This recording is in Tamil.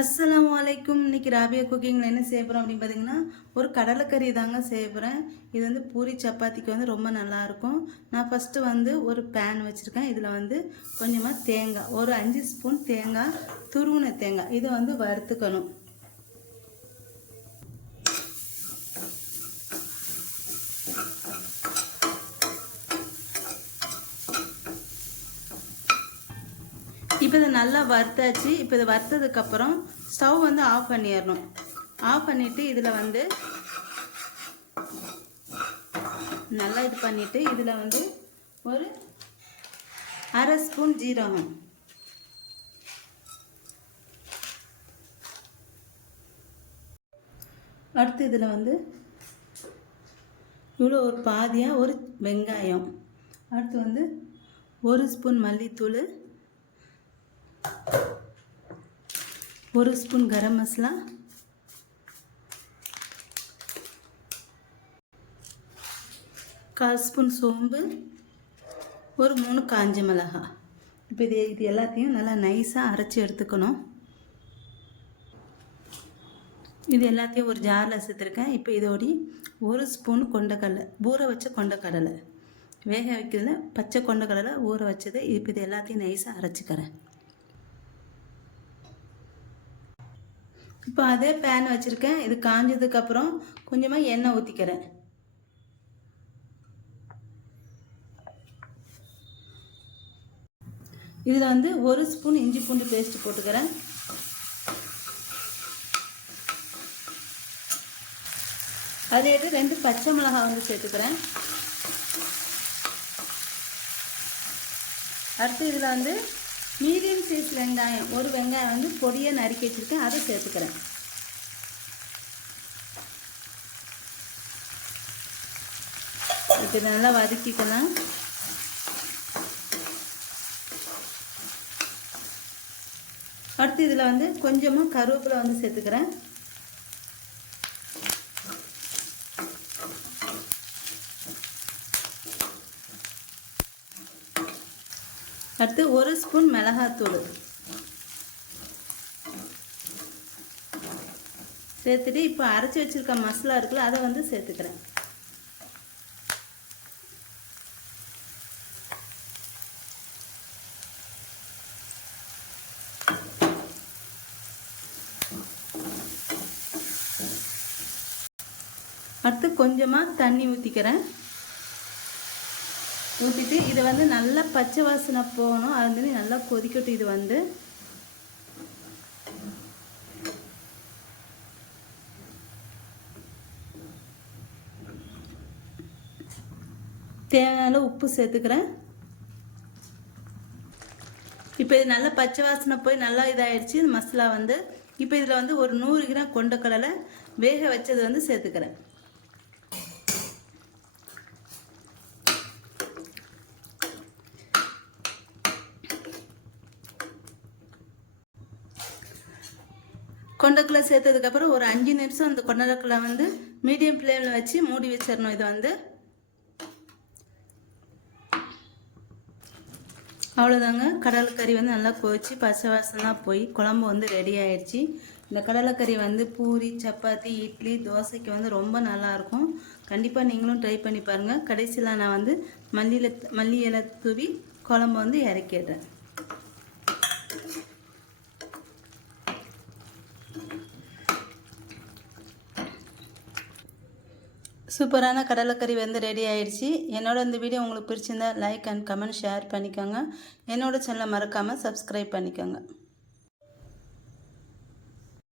அஸ்ஸலாமு அலைக்கும். இன்றைக்கி ராபியா குக்கிங்கில் என்ன செய்ய போகிறோம் அப்படின்னு பார்த்தீங்கன்னா, ஒரு கடலைக்கறி தாங்க செய்ய போகிறேன். இது வந்து பூரி சப்பாத்திக்கு வந்து ரொம்ப நல்லாயிருக்கும். நான் ஃபஸ்ட்டு வந்து ஒரு பேன் வச்சுருக்கேன். இதில் வந்து கொஞ்சமாக தேங்காய், ஒரு 5 ஸ்பூன் தேங்காய், துருவின தேங்காய், இதை வந்து வறுத்துக்கணும். இப்போ இதை நல்லா வறுத்தாச்சு. இப்போ இதை வறுத்ததுக்கப்புறம் ஸ்டவ் வந்து ஆஃப் பண்ணிடணும். ஆஃப் பண்ணிவிட்டு இதில் வந்து நல்லா இது பண்ணிவிட்டு இதில் வந்து ஒரு அரை ஸ்பூன் ஜீரகம், அடுத்து இதில் வந்து இவ்வளோ ஒரு பாதியாக ஒரு வெங்காயம், அடுத்து வந்து ஒரு ஸ்பூன் மல்லித்தூள், ஒரு ஸ்பூன் கரம் மசாலா, கால் ஸ்பூன் சோம்பு, ஒரு 3 காஞ்ச மிளகாய். இப்போ இது எல்லாத்தையும் நல்லா நைஸாக அரைச்சி எடுத்துக்கணும். இது எல்லாத்தையும் ஒரு ஜாரில் சேர்த்துருக்கேன். இப்போ இதோடி ஒரு ஸ்பூன் கொண்டக்கடலை, ஊற வச்ச கொண்டக்கடலை, வேக வைக்கிறதுல பச்சை கொண்டக்கடலை ஊற வச்சது. இப்போ இது எல்லாத்தையும் நைஸாக அரைச்சிக்கிறேன். இப்போ அதே பேன் வச்சுருக்கேன். இது காஞ்சதுக்கப்புறம் கொஞ்சமாக எண்ணெய் ஊற்றிக்கிறேன். இதில் வந்து ஒரு ஸ்பூன் இஞ்சி பூண்டு பேஸ்ட் போட்டுக்கிறேன். அதே 2 பச்சை மிளகாய் வந்து சேர்த்துக்கிறேன். அடுத்து இதில் வந்து மீடியம் சைஸ் வெங்காயம், ஒரு வெங்காயம் வந்து பொடியை நறுக்கி வச்சுருக்கேன், அதை சேர்த்துக்கிறேன். இப்போ நல்லா வதக்கிக்கலாம். அடுத்து இதில் வந்து கொஞ்சமாக கருவேப்பிலை வந்து சேர்த்துக்கிறேன். அடுத்து ஒரு ஸ்பூன் மிளகாத்தூள் சேர்த்துட்டு இப்போ அரைச்சி வச்சுருக்க மசாலா இருக்குல்ல, அதை வந்து சேர்த்துக்கிறேன். அடுத்து கொஞ்சமாக தண்ணி ஊற்றிக்கிறேன். ஊற்றிட்டு இதை வந்து நல்லா பச்சை வாசனை போகணும். அது மாதிரி நல்லா கொதிக்கட்டும். இது வந்து தேவையான உப்பு சேர்த்துக்கிறேன். இப்போ இது நல்லா பச்சை வாசனை போய் நல்லா இதாகிடுச்சு இந்த மசாலா வந்து. இப்போ இதில் வந்து ஒரு 100 கிராம் கொண்டக்கடலை வேக வச்சது வந்து சேர்த்துக்கிறேன். கொண்டக்கடலை சேர்த்ததுக்கப்புறம் ஒரு 5 நிமிஷம் அந்த கொண்டக்கடலை வந்து மீடியம் ஃப்ளேமில் வச்சு மூடி வச்சிடணும். இது வந்து அவ்வளோதாங்க. கடலைக்கறி வந்து நல்லா கொதிச்சு பச்சை வாசனைலாம் போய் குழம்பு வந்து ரெடி ஆயிடுச்சு. இந்த கடலைக்கறி வந்து பூரி சப்பாத்தி இட்லி தோசைக்கு வந்து ரொம்ப நல்லாயிருக்கும். கண்டிப்பாக நீங்களும் ட்ரை பண்ணி பாருங்கள். கடைசியில் நான் வந்து மல்லி இலை தூவி குழம்பு வந்து இறக்கிடுறேன். சூப்பரான கடலைக்கறி வந்து ரெடி ஆயிடுச்சு. என்னோட இந்த வீடியோ உங்களுக்கு பிடிச்சிருந்தா லைக் அண்ட் கமெண்ட் ஷேர் பண்ணிக்கோங்க. என்னோட சேனலை மறக்காமல் சப்ஸ்கிரைப் பண்ணிக்கோங்க.